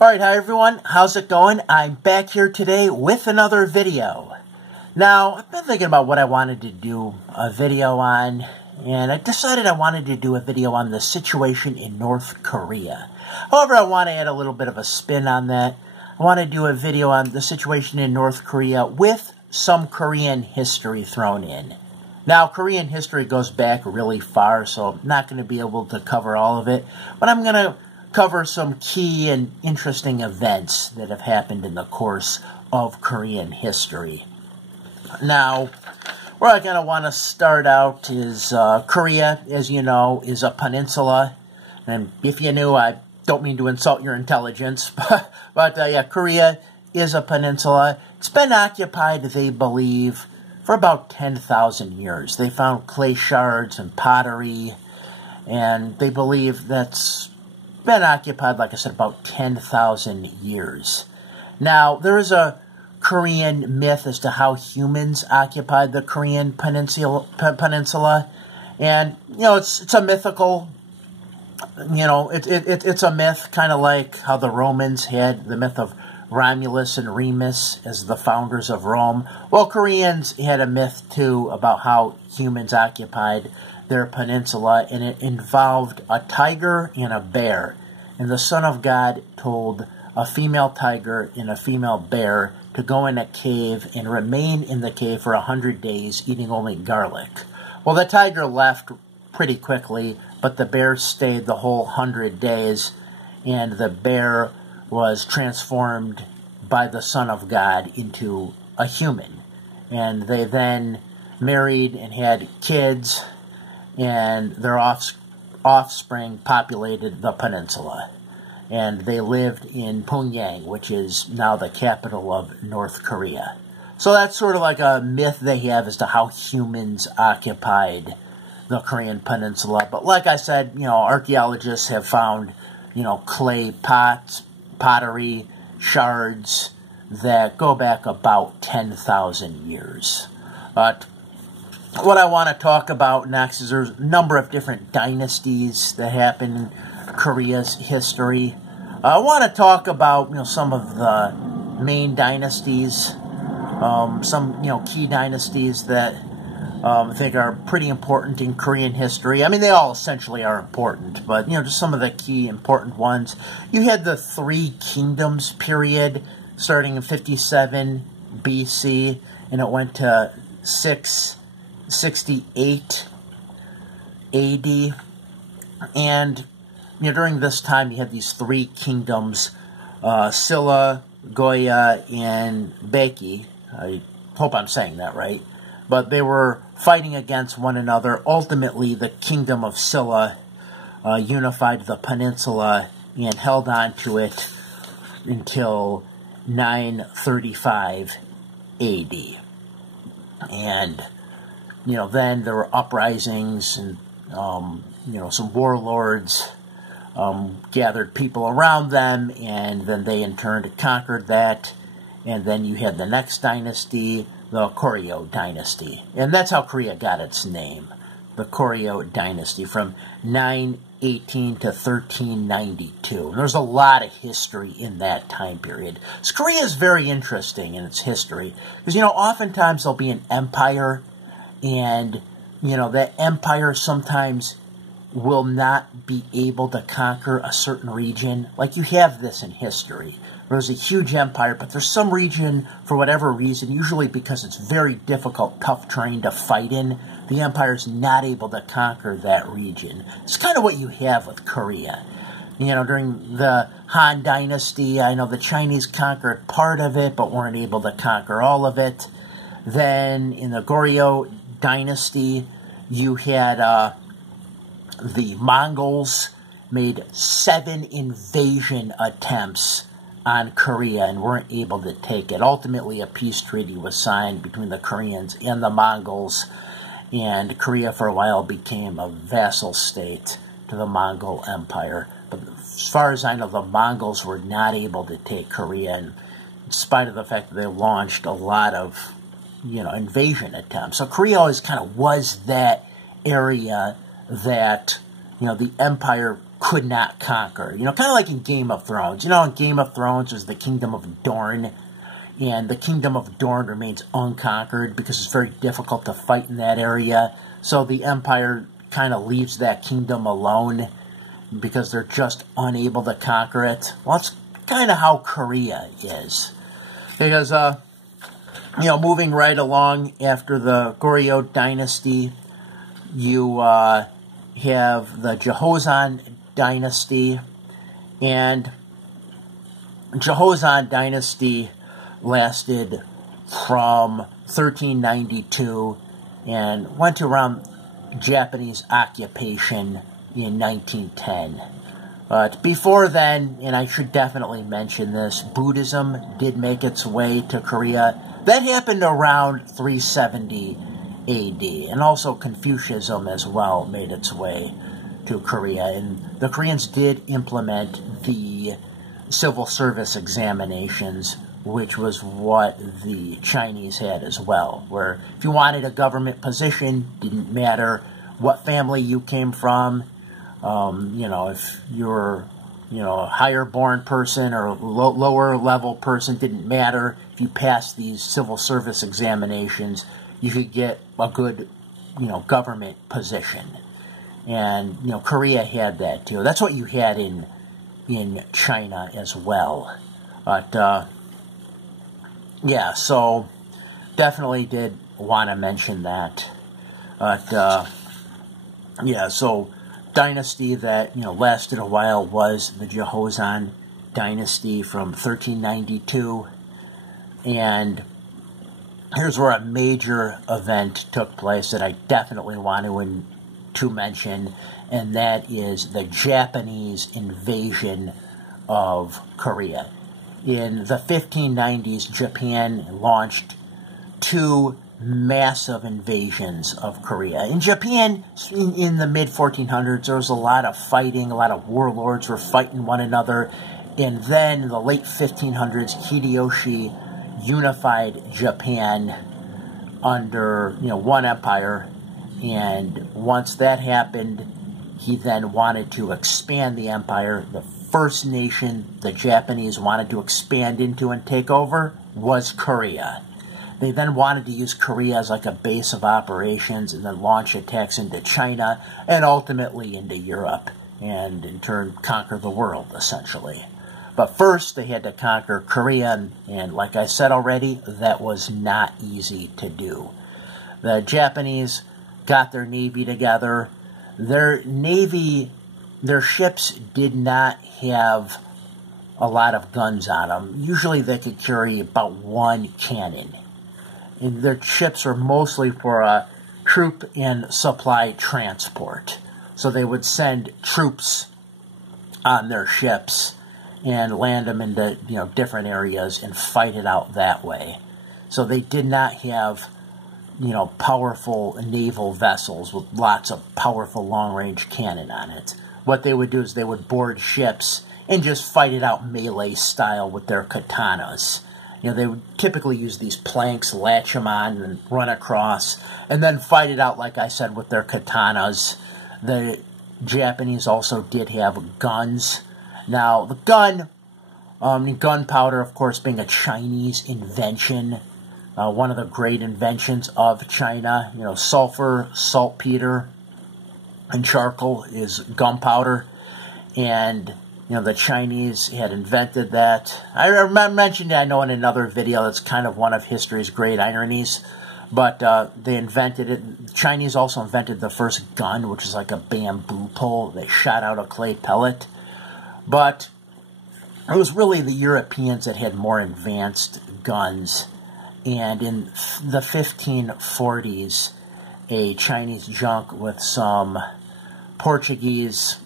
Alright, hi everyone, how's it going? I'm back here today with another video. Now, I've been thinking about what I wanted to do a video on, and I decided I wanted to do a video on the situation in North Korea. However, I want to add a little bit of a spin on that. I want to do a video on the situation in North Korea with some Korean history thrown in. Now, Korean history goes back really far, so I'm not going to be able to cover all of it, but I'm going to cover some key and interesting events that have happened in the course of Korean history. Now, where I kind of want to start out is Korea, as you know, is a peninsula. And if you knew, I don't mean to insult your intelligence, but yeah, Korea is a peninsula. It's been occupied, they believe, for about 10,000 years. They found clay shards and pottery, and they believe that's been occupied, like I said, about 10,000 years. Now, there is a Korean myth as to how humans occupied the Korean peninsula, and, you know, it's a mythical, you know, it's a myth, kind of like how the Romans had the myth of Romulus and Remus as the founders of Rome. Well, Koreans had a myth, too, about how humans occupied their peninsula, and it involved a tiger and a bear. And the Son of God told a female tiger and a female bear to go in a cave and remain in the cave for 100 days, eating only garlic. Well, the tiger left pretty quickly, but the bear stayed the whole 100 days, and the bear was transformed by the Son of God into a human. And they then married and had kids, and their offspring populated the peninsula. And they lived in Pyongyang, which is now the capital of North Korea. So that's sort of like a myth they have as to how humans occupied the Korean peninsula. But like I said, you know, archaeologists have found, you know, clay pots, pottery, shards that go back about 10,000 years. But what I want to talk about next is there's a number of different dynasties that happen in Korea's history. I want to talk about, you know, some of the main dynasties, some, you know, key dynasties that I think are pretty important in Korean history. I mean, they all essentially are important, but, you know, just some of the key important ones. You had the Three Kingdoms period starting in 57 BC, and it went to 668 AD, and, you know, during this time you had these three kingdoms, Silla, Goryeo, and Baekje. I hope I'm saying that right. But they were fighting against one another. Ultimately, the kingdom of Silla unified the peninsula and held on to it until 935 AD. And, you know, then there were uprisings and, you know, some warlords gathered people around them, and then they in turn conquered that. And then you had the next dynasty, the Goryeo Dynasty. And that's how Korea got its name, the Goryeo Dynasty, from 918 to 1392. And there's a lot of history in that time period. So Korea is very interesting in its history, because, you know, oftentimes there'll be an empire, and, you know, that empire sometimes will not be able to conquer a certain region. Like, you have this in history. There's a huge empire, but there's some region, for whatever reason, usually because it's very difficult, tough terrain to fight in, the empire's not able to conquer that region. It's kind of what you have with Korea. You know, during the Han Dynasty, I know the Chinese conquered part of it, but weren't able to conquer all of it. Then, in the Goryeo Dynasty, you had the Mongols made 7 invasion attempts on Korea and weren't able to take it. Ultimately, a peace treaty was signed between the Koreans and the Mongols, and Korea for a while became a vassal state to the Mongol Empire. But as far as I know, the Mongols were not able to take Korea, and in spite of the fact that they launched a lot of, you know, invasion attempts. So Korea always kind of was that area that, you know, the empire could not conquer. You know, kind of like in Game of Thrones. You know, in Game of Thrones, there's the Kingdom of Dorne, and the Kingdom of Dorne remains unconquered because it's very difficult to fight in that area. So the Empire kind of leaves that kingdom alone because they're just unable to conquer it. Well, that's kind of how Korea is. Because, you know, moving right along after the Goryeo Dynasty, you have the Joseon Dynasty, and Joseon Dynasty lasted from 1392 and went to around Japanese occupation in 1910. But before then, and I should definitely mention this, Buddhism did make its way to Korea. That happened around 370 AD, and also Confucianism as well made its way to Korea. And the Koreans did implement the civil service examinations, which was what the Chinese had as well, where if you wanted a government position, didn't matter what family you came from. You know, if you're, you know, a higher born person or a lower level person, didn't matter. If you passed these civil service examinations, you could get a good, you know, government position. And, you know, Korea had that too. That's what you had in China as well. But, yeah, so definitely did want to mention that. But, yeah, so dynasty that, you know, lasted a while was the Joseon Dynasty from 1392. And here's where a major event took place that I definitely want to mention, and that is the Japanese invasion of Korea. In the 1590s, Japan launched two massive invasions of Korea. In Japan, in the mid-1400s, there was a lot of fighting, a lot of warlords were fighting one another, and then in the late 1500s, Hideyoshi unified Japan under, you know, one empire, and once that happened, he then wanted to expand the empire. The first nation the Japanese wanted to expand into and take over was Korea. They then wanted to use Korea as like a base of operations and then launch attacks into China and ultimately into Europe, and in turn conquer the world, essentially. But first, they had to conquer Korea, and like I said already, that was not easy to do. The Japanese got their navy together. Their ships did not have a lot of guns on them. Usually they could carry about one cannon. And their ships were mostly for troop and supply transport. So they would send troops on their ships and land them into, you know, different areas and fight it out that way. So they did not have, you know, powerful naval vessels with lots of powerful long-range cannon on it. What they would do is they would board ships and just fight it out melee style with their katanas. You know, they would typically use these planks, latch them on, and run across, and then fight it out, like I said, with their katanas. The Japanese also did have guns. Now, the gunpowder, of course, being a Chinese invention, one of the great inventions of China. You know, sulfur, saltpeter, and charcoal is gunpowder, and you know, the Chinese had invented that. I mentioned it, I know, in another video. That's kind of one of history's great ironies. But they invented it. The Chinese also invented the first gun, which is like a bamboo pole. They shot out a clay pellet. But it was really the Europeans that had more advanced guns. And in the 1540s, a Chinese junk with some Portuguese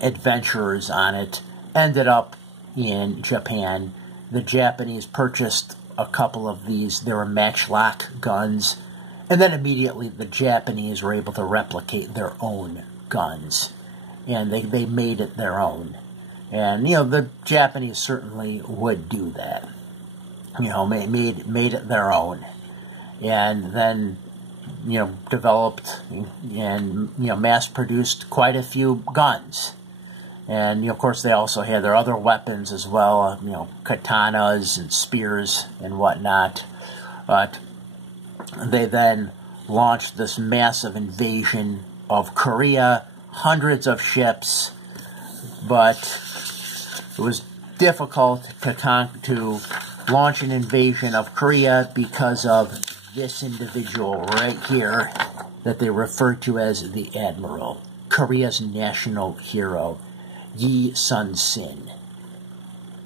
adventurers on it ended up in Japan. The Japanese purchased a couple of these. They were matchlock guns, and then immediately the Japanese were able to replicate their own guns, and they made it their own. And you know, the Japanese certainly would do that. You know, made it their own, and then, you know, developed and, you know, mass produced quite a few guns. And, of course, they also had their other weapons as well, katanas and spears and whatnot. But they then launched this massive invasion of Korea, hundreds of ships, but it was difficult to launch an invasion of Korea because of this individual right here that they refer to as the Admiral, Korea's national hero, Yi Sun-sin.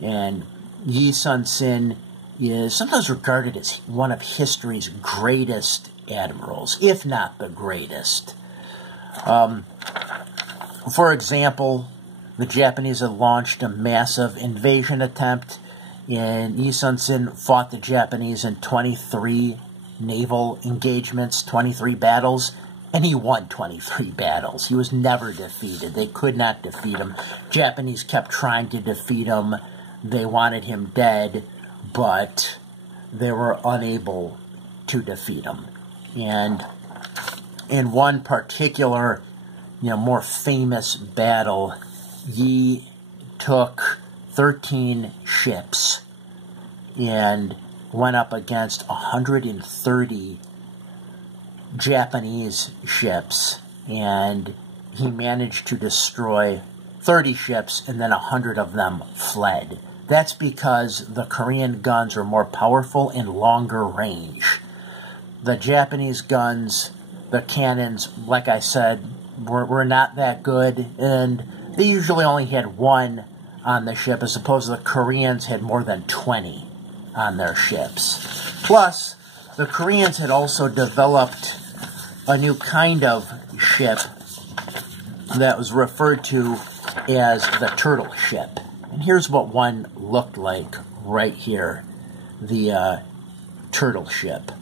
And Yi Sun-sin is sometimes regarded as one of history's greatest admirals, if not the greatest. For example, the Japanese had launched a massive invasion attempt, and Yi Sun-sin fought the Japanese in 23 naval engagements, 23 battles, and he won 23 battles. He was never defeated. They could not defeat him. Japanese kept trying to defeat him. They wanted him dead, but they were unable to defeat him. And in one particular, more famous battle, Yi took 13 ships and went up against 130 Japanese ships, and he managed to destroy 30 ships, and then 100 of them fled. That's because the Korean guns are more powerful and longer range. The Japanese guns, the cannons, like I said, were not that good, and they usually only had one on the ship, as opposed to the Koreans had more than 20 on their ships. Plus, the Koreans had also developed a new kind of ship that was referred to as the turtle ship. And here's what one looked like right here, the turtle ship.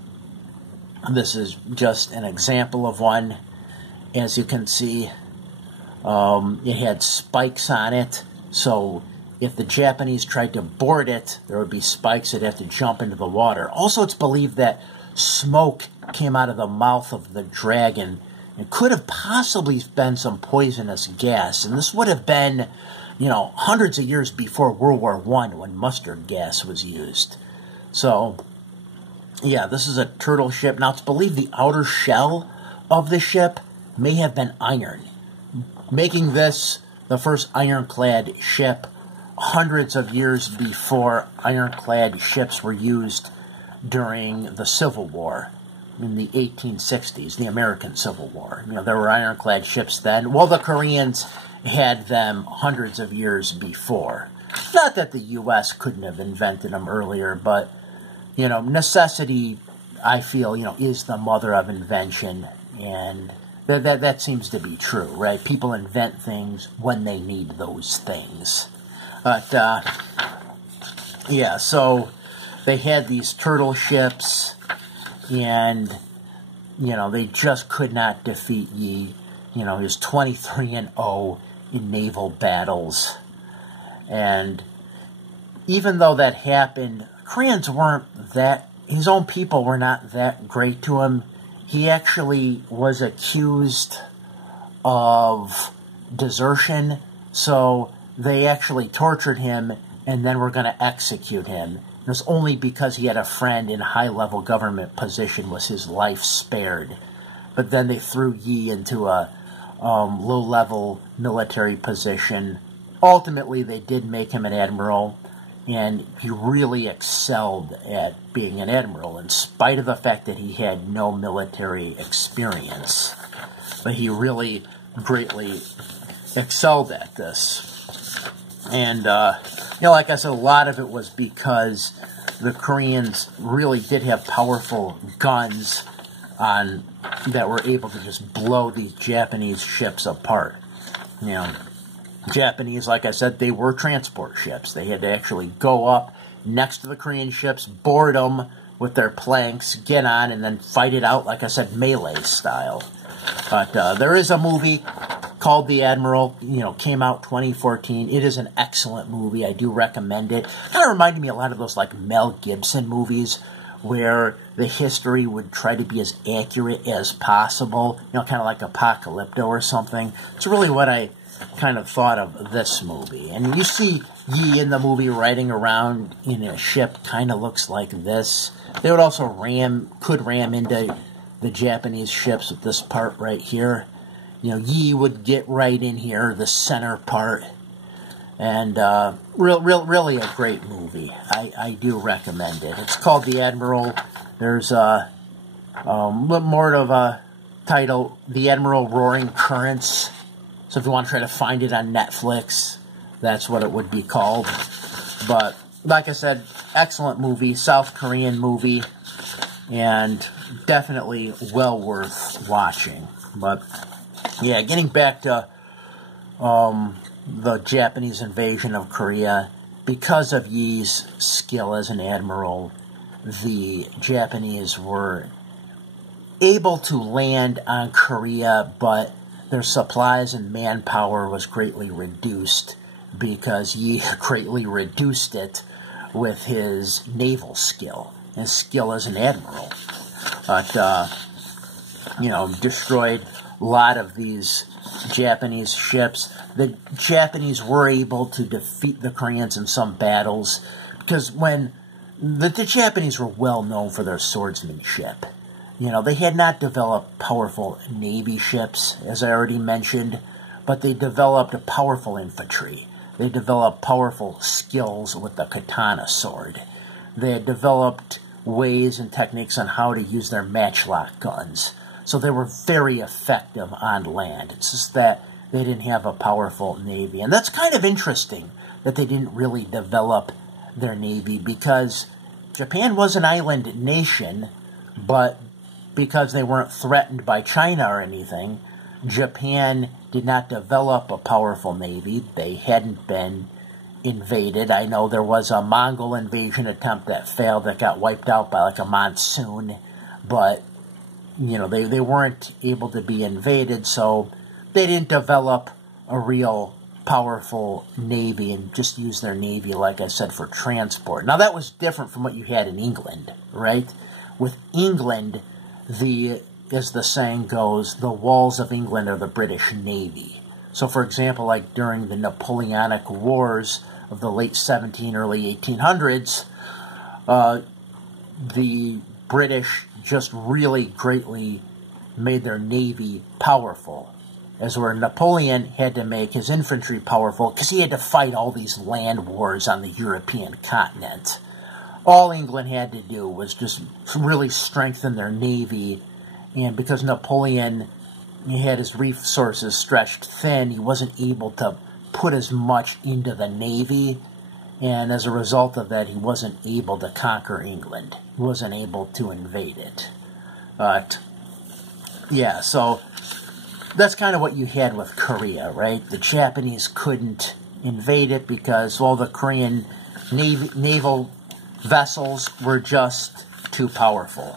This is just an example of one. As you can see, it had spikes on it, so if the Japanese tried to board it, there would be spikes that have to jump into the water. Also, it's believed that smoke came out of the mouth of the dragon. It could have possibly been some poisonous gas, and this would have been, hundreds of years before World War I when mustard gas was used. So, yeah, this is a turtle ship. Now, it's believed the outer shell of the ship may have been iron, making this the first ironclad ship hundreds of years before ironclad ships were used during the Civil War in the 1860s, the American Civil War. There were ironclad ships then. Well, the Koreans had them hundreds of years before. Not that the U.S. couldn't have invented them earlier, but, necessity, I feel, is the mother of invention, and that seems to be true, right? People invent things when they need those things. But, yeah, so they had these turtle ships, and, they just could not defeat Yi. He was 23-0 in naval battles. And even though that happened, Koreans weren't that, his own people were not that great to him. He actually was accused of desertion, so they actually tortured him and then were going to execute him. It was only because he had a friend in a high-level government position was his life spared. But then they threw Yi into a low-level military position. Ultimately, they did make him an admiral, and he really excelled at being an admiral, in spite of the fact that he had no military experience. But he really greatly excelled at this. And, like I said, a lot of it was because the Koreans really did have powerful guns that were able to just blow these Japanese ships apart. Japanese, like I said, they were transport ships. They had to actually go up next to the Korean ships, board them with their planks, get on, and then fight it out, like I said, melee style. But there is a movie called The Admiral, came out 2014. It is an excellent movie. I do recommend it. Kind of reminded me a lot of those, like, Mel Gibson movies where the history would try to be as accurate as possible, kind of like Apocalypto or something. It's really what I kind of thought of this movie. And you see Yi in the movie riding around in a ship, kind of looks like this. They would also could ram into the Japanese ships with this part right here. You know, Yi would get right in here, the center part. And really a great movie. I do recommend it. It's called The Admiral. There's more of a title, The Admiral Roaring Currents. So if you want to try to find it on Netflix, that's what it would be called. But like I said, excellent movie, South Korean movie, and definitely well worth watching. But yeah, getting back to the Japanese invasion of Korea, because of Yi's skill as an admiral, the Japanese were able to land on Korea, but their supplies and manpower was greatly reduced because Yi greatly reduced it with his naval skill and skill as an admiral. But, you know, destroyed a lot of these Japanese ships. The Japanese were able to defeat the Koreans in some battles because when the Japanese were well known for their swordsmanship. You know, they had not developed powerful Navy ships, as I already mentioned, but they developed a powerful infantry. They developed powerful skills with the katana sword. They had developed ways and techniques on how to use their matchlock guns. So they were very effective on land. It's just that they didn't have a powerful Navy. And that's kind of interesting that they didn't really develop their Navy because Japan was an island nation, but because they weren't threatened by China or anything, Japan did not develop a powerful Navy. They hadn't been invaded. I know there was a Mongol invasion attempt that failed that got wiped out by like a monsoon, but you know, they weren't able to be invaded, so they didn't develop a real powerful Navy and just use their Navy, like I said, for transport. Now, that was different from what you had in England, right? With England, as the saying goes, the walls of England are the British Navy. So, for example, like during the Napoleonic Wars of the late 1700s, early 1800s, the British just really greatly made their Navy powerful. As where Napoleon had to make his infantry powerful because he had to fight all these land wars on the European continent. All England had to do was just really strengthen their Navy, and because Napoleon, he had his resources stretched thin, he wasn't able to put as much into the Navy, and as a result of that, he wasn't able to conquer England. He wasn't able to invade it. But, yeah, so that's kind of what you had with Korea, right? The Japanese couldn't invade it because, well, the Korean naval vessels were just too powerful.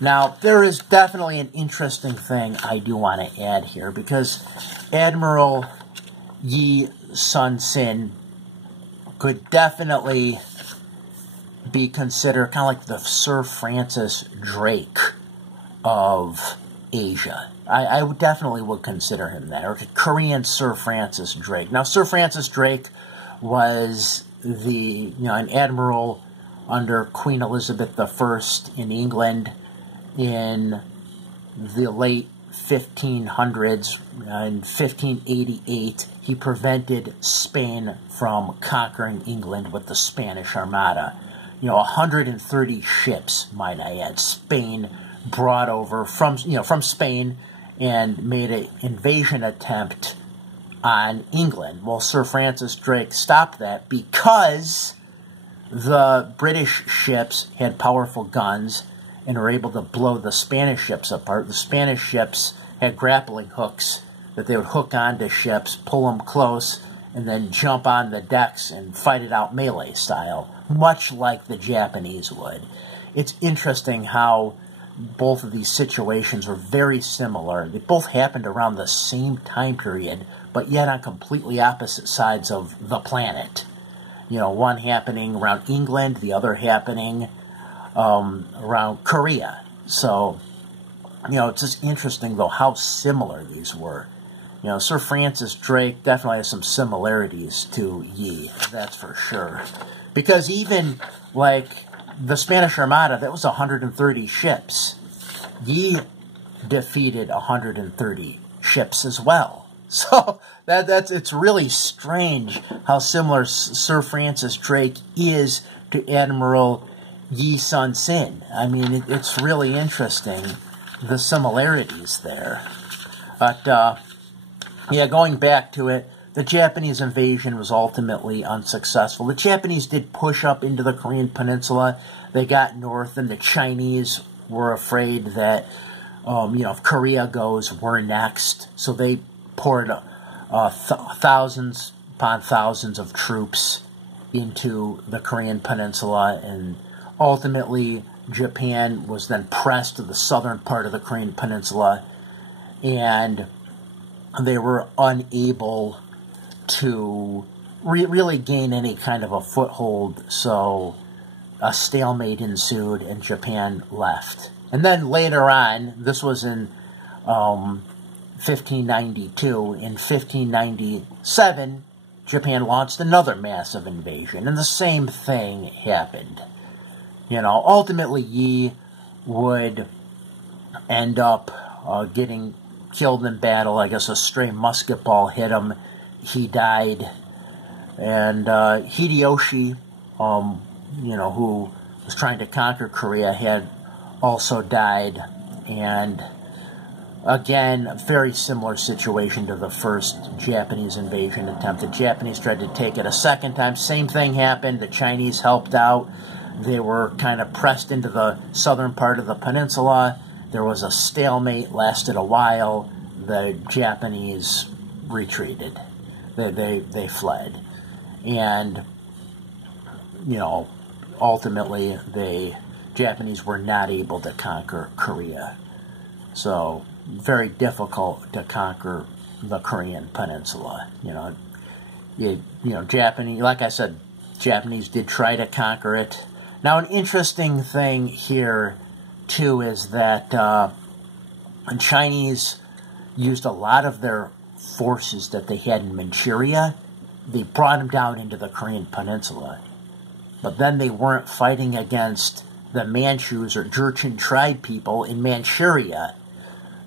Now, there is definitely an interesting thing I do want to add here, because Admiral Yi Sun-sin could definitely be considered kind of like the Sir Francis Drake of Asia. I definitely would consider him that, or Korean Sir Francis Drake. Now, Sir Francis Drake was an admiral under Queen Elizabeth I in England in the late 1500s. In 1588, he prevented Spain from conquering England with the Spanish Armada. 130 ships, might I add, Spain brought over from Spain and made an invasion attempt on England. Well, Sir Francis Drake stopped that because the British ships had powerful guns and were able to blow the Spanish ships apart. The Spanish ships had grappling hooks that they would hook onto ships, pull them close, and then jump on the decks and fight it out melee style, much like the Japanese would. It's interesting how both of these situations were very similar. They both happened around the same time period, but yet on completely opposite sides of the planet. One happening around England, the other happening around Korea. So, it's just interesting, though, how similar these were. You know, Sir Francis Drake definitely has some similarities to Yi, that's for sure. Because even, like, the Spanish Armada, that was 130 ships. Yi defeated 130 ships as well. So, it's really strange how similar Sir Francis Drake is to Admiral Yi Sun Sin. I mean, it's really interesting, the similarities there. But, yeah, going back to it, the Japanese invasion was ultimately unsuccessful. The Japanese did push up into the Korean Peninsula. They got north, and the Chinese were afraid that, you know, if Korea goes, we're next. So they poured thousands upon thousands of troops into the Korean Peninsula, and ultimately Japan was then pressed to the southern part of the Korean Peninsula, and they were unable to really gain any kind of a foothold, so a stalemate ensued and Japan left. And then later on, this was in 1592, in 1597, Japan launched another massive invasion, and the same thing happened. You know, ultimately Yi would end up getting killed in battle. I guess a stray musket ball hit him. He died. And Hideyoshi, you know, who was trying to conquer Korea, had also died. And again, a very similar situation to the first Japanese invasion attempt. The Japanese tried to take it a second time. Same thing happened. The Chinese helped out. They were kind of pressed into the southern part of the peninsula. There was a stalemate, lasted a while. The Japanese retreated. They fled. And, you know, ultimately the Japanese were not able to conquer Korea. So, very difficult to conquer the Korean Peninsula. You know, Japanese, like I said, Japanese did try to conquer it. Now, an interesting thing here, too, is that the Chinese used a lot of their forces that they had in Manchuria. They brought them down into the Korean Peninsula. But then they weren't fighting against the Manchus or Jurchen tribe people in Manchuria.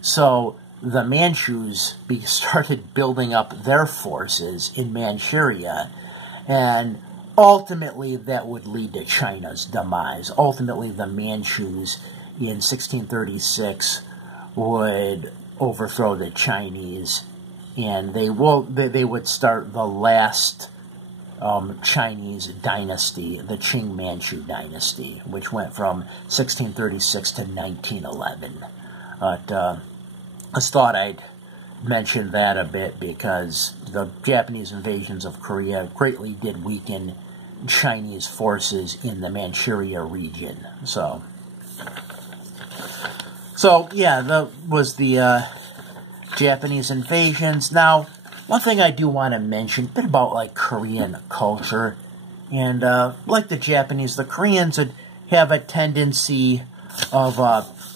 So the Manchus started building up their forces in Manchuria, and ultimately that would lead to China's demise. Ultimately, the Manchus in 1636 would overthrow the Chinese, and they would start the last Chinese dynasty, the Qing Manchu dynasty, which went from 1636 to 1911. But I just thought I'd mention that a bit because the Japanese invasions of Korea greatly did weaken Chinese forces in the Manchuria region. So yeah, that was the Japanese invasions. Now, one thing I do want to mention, a bit about like Korean culture, and like the Japanese, the Koreans would have a tendency of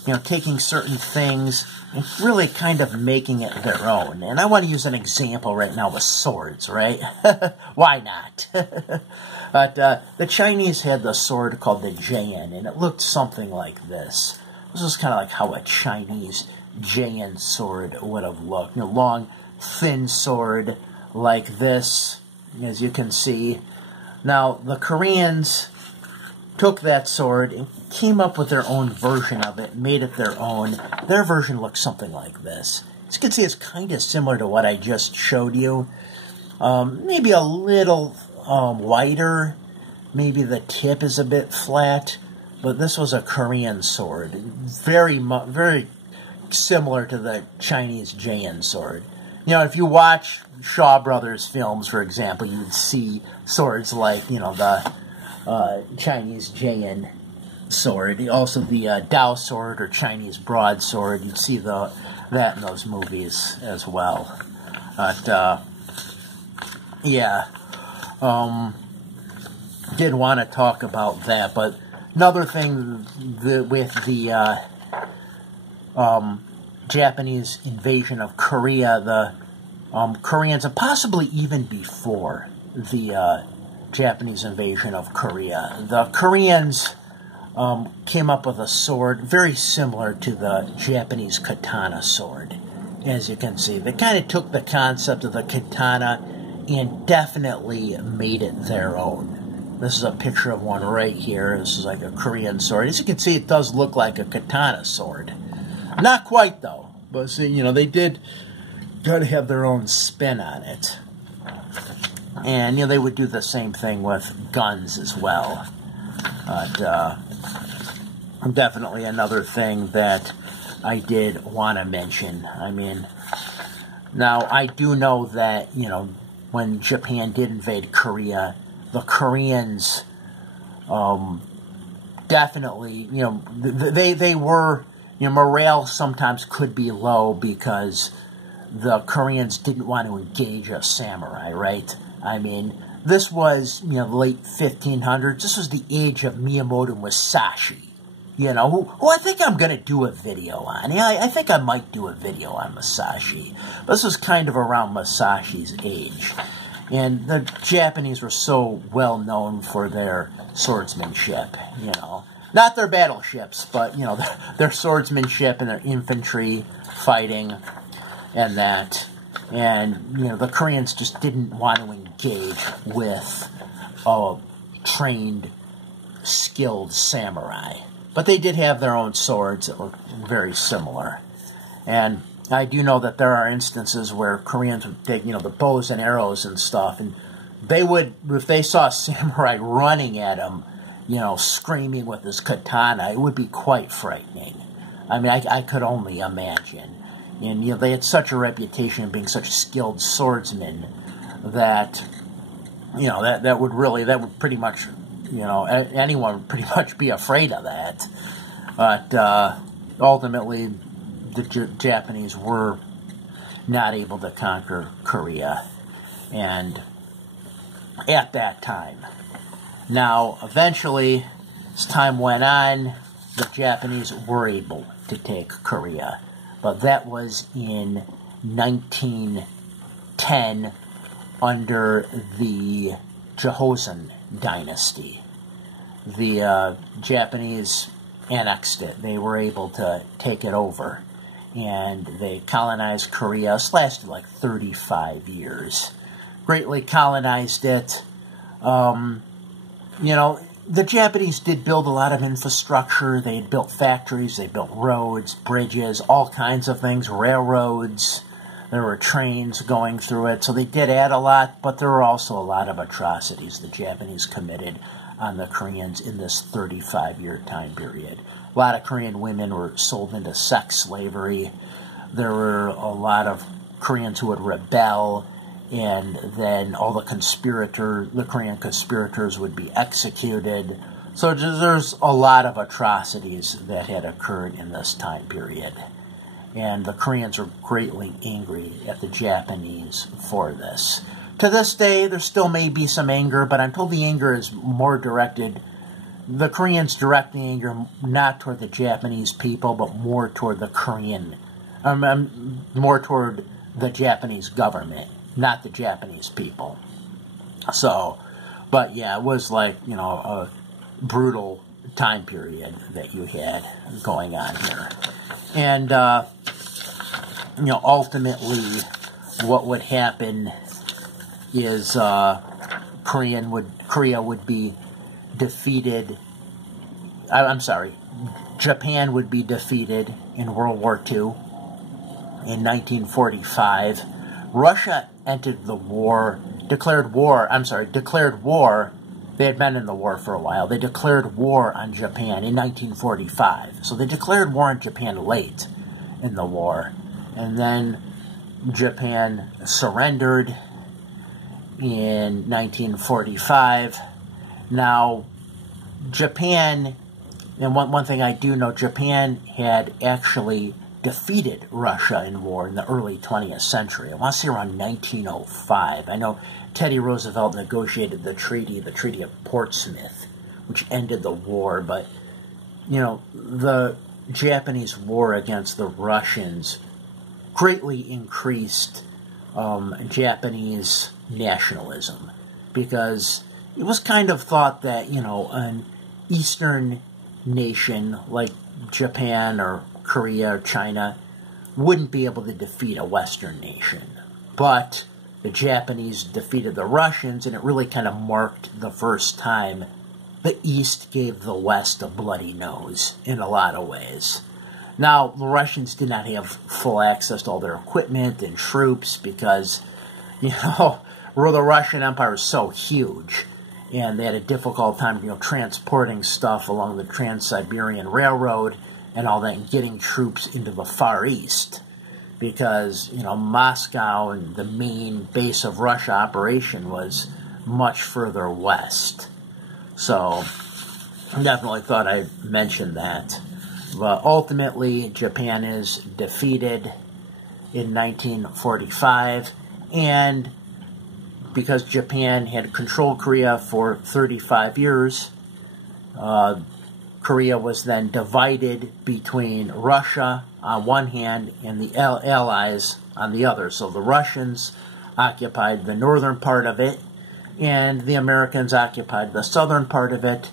you know, taking certain things and really kind of making it their own. And I want to use an example right now with swords, right? Why not? But the Chinese had the sword called the Jian, and it looked something like this. This was kind of like how a Chinese Jian sword would have looked. You know, long, thin sword like this, as you can see. Now, the Koreans took that sword and came up with their own version of it, made it their own. Their version looks something like this. As you can see, it's kind of similar to what I just showed you. Maybe a little wider. Maybe the tip is a bit flat. But this was a Korean sword. Very similar to the Chinese Jian sword. You know, if you watch Shaw Brothers films, for example, you would see swords like, you know, the Chinese Jian sword. Also the Dao sword or Chinese broadsword. You'd see that in those movies as well. But, yeah. Did want to talk about that, but another thing with the Japanese invasion of Korea, the Koreans, and possibly even before the Japanese invasion of Korea. The Koreans came up with a sword very similar to the Japanese katana sword. As you can see, they kind of took the concept of the katana and definitely made it their own. This is a picture of one right here. This is like a Korean sword. As you can see, it does look like a katana sword. Not quite, though. But see, you know, they did got to have their own spin on it. And, you know, they would do the same thing with guns as well. But definitely another thing that I did want to mention. I mean, now I do know that, you know, when Japan did invade Korea, the Koreans definitely, you know, they were, you know, morale sometimes could be low because the Koreans didn't want to engage a samurai, right? I mean, this was, you know, late 1500s. This was the age of Miyamoto Musashi, you know, who I think I'm going to do a video on. Yeah, I think I might do a video on Musashi. But this was kind of around Musashi's age. And the Japanese were so well known for their swordsmanship, you know. Not their battleships, but, you know, their swordsmanship and their infantry fighting and that. And, you know, the Koreans just didn't want to engage with a trained, skilled samurai. But they did have their own swords that were very similar. And I do know that there are instances where Koreans would take, you know, the bows and arrows and stuff, and they would, if they saw a samurai running at them, you know, screaming with his katana, it would be quite frightening. I mean, I could only imagine. And, you know, they had such a reputation of being such skilled swordsmen that, you know, that would pretty much, you know, anyone would pretty much be afraid of that. But ultimately, the Japanese were not able to conquer Korea, and at that time. Now, eventually, as time went on, the Japanese were able to take Korea. But that was in 1910 under the Goryeo Dynasty. The Japanese annexed it. They were able to take it over. And they colonized Korea. This lasted like 35 years. Greatly colonized it. You know, the Japanese did build a lot of infrastructure. They had built factories, they built roads, bridges, all kinds of things, railroads. There were trains going through it. So they did add a lot, but there were also a lot of atrocities the Japanese committed on the Koreans in this 35-year time period. A lot of Korean women were sold into sex slavery. There were a lot of Koreans who would rebel, and then all the Korean conspirators would be executed. So there's a lot of atrocities that had occurred in this time period. And the Koreans were greatly angry at the Japanese for this. To this day, there still may be some anger, but I'm told the anger is more directed. The Koreans direct the anger not toward the Japanese people, but more toward the more toward the Japanese government, not the Japanese people. So, but yeah, it was like, you know, a brutal time period that you had going on here. And, you know, ultimately, what would happen is Korea would be defeated. I'm sorry, Japan would be defeated in World War II in 1945. Russia entered the war, declared war. They had been in the war for a while. They declared war on Japan in 1945. So they declared war on Japan late in the war. And then Japan surrendered in 1945. Now, Japan, and one thing I do know, Japan had actually defeated Russia in war in the early 20th century. I want to say around 1905. I know Teddy Roosevelt negotiated the Treaty of Portsmouth, which ended the war, but, you know, the Japanese war against the Russians greatly increased Japanese nationalism, because it was kind of thought that, you know, an Eastern nation like Japan or Korea or China wouldn't be able to defeat a Western nation. But the Japanese defeated the Russians, and it really kind of marked the first time the East gave the West a bloody nose in a lot of ways. Now, the Russians did not have full access to all their equipment and troops because, you know, the Russian Empire is so huge, and they had a difficult time, you know, transporting stuff along the Trans-Siberian Railroad and all that, and getting troops into the Far East, because, you know, Moscow and the main base of Russia operation was much further west. So, I definitely thought I'd mention that. But ultimately, Japan is defeated in 1945, and because Japan had controlled Korea for 35 years, Korea was then divided between Russia on one hand and the Allies on the other. So the Russians occupied the northern part of it, and the Americans occupied the southern part of it.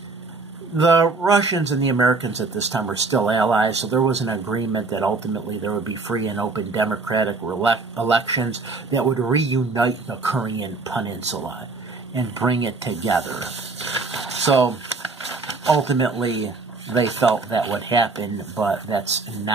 The Russians and the Americans at this time were still allies, so there was an agreement that ultimately there would be free and open democratic elections that would reunite the Korean Peninsula and bring it together. So ultimately they felt that would happen, but that's not